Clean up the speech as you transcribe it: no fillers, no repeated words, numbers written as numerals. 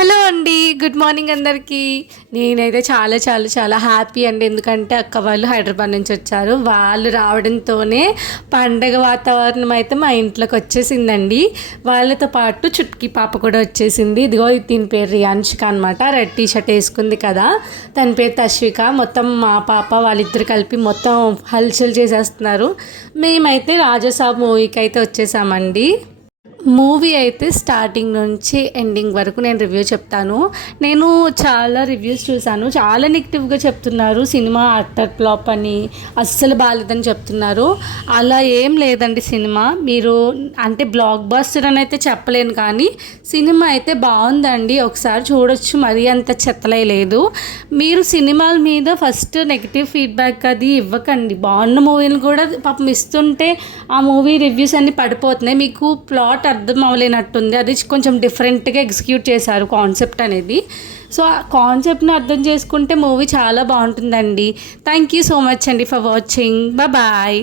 Hello అండి, good morning అందరికీ. నేనైతే చాలా చాలా చాలా హ్యాపీ అండి. ఎందుకంటే అక్క వాళ్ళు హైదరాబాద్ నుంచి వచ్చారు. వాళ్ళు రావడంతోనే పండగ వాతావరణం అయితే మా ఇంట్లోకి వచ్చేసిందండి. వాళ్ళతో పాటు చుట్కీ పాప కూడా వచ్చేసింది. ఇదిగో దీని పేరు రియాన్షిక అనమాట. రెడ్ టీ షర్ట్ వేసుకుంది కదా, తన పేరు తశ్విక. మొత్తం మా పాప వాళ్ళిద్దరు కలిపి మొత్తం హల్చల్ చేసేస్తున్నారు. మేమైతే రాజసాబ్ మూవీకి అయితే వచ్చేసామండి. మూవీ అయితే స్టార్టింగ్ నుంచి ఎండింగ్ వరకు నేను రివ్యూ చెప్తాను. నేను చాలా రివ్యూస్ చూశాను, చాలా నెగిటివ్గా చెప్తున్నారు. సినిమా అట్టర్ ఫ్లాప్ అని, అస్సలు బాగాలేదని చెప్తున్నారు. అలా ఏం లేదండి. సినిమా మీరు అంటే బ్లాక్ బస్టర్ అని అయితే చెప్పలేను, కానీ సినిమా అయితే బాగుందండి. ఒకసారి చూడొచ్చు, మరీ అంత చెత్తలే లేదు. మీరు సినిమాల మీద ఫస్ట్ నెగిటివ్ ఫీడ్బ్యాక్ అది ఇవ్వకండి. బాగున్న మూవీని కూడా పాపం ఇస్తుంటే ఆ మూవీ రివ్యూస్ అన్నీ పడిపోతున్నాయి. మీకు ప్లాట్ అర్థం అవ్వలేనట్టుంది. అది కొంచెం డిఫరెంట్గా ఎగ్జిక్యూట్ చేశారు కాన్సెప్ట్ అనేది. సో ఆ కాన్సెప్ట్ని అర్థం చేసుకుంటే మూవీ చాలా బాగుంటుందండి. థ్యాంక్ యూ సో మచ్ అండి ఫర్ వాచింగ్. బాయ్.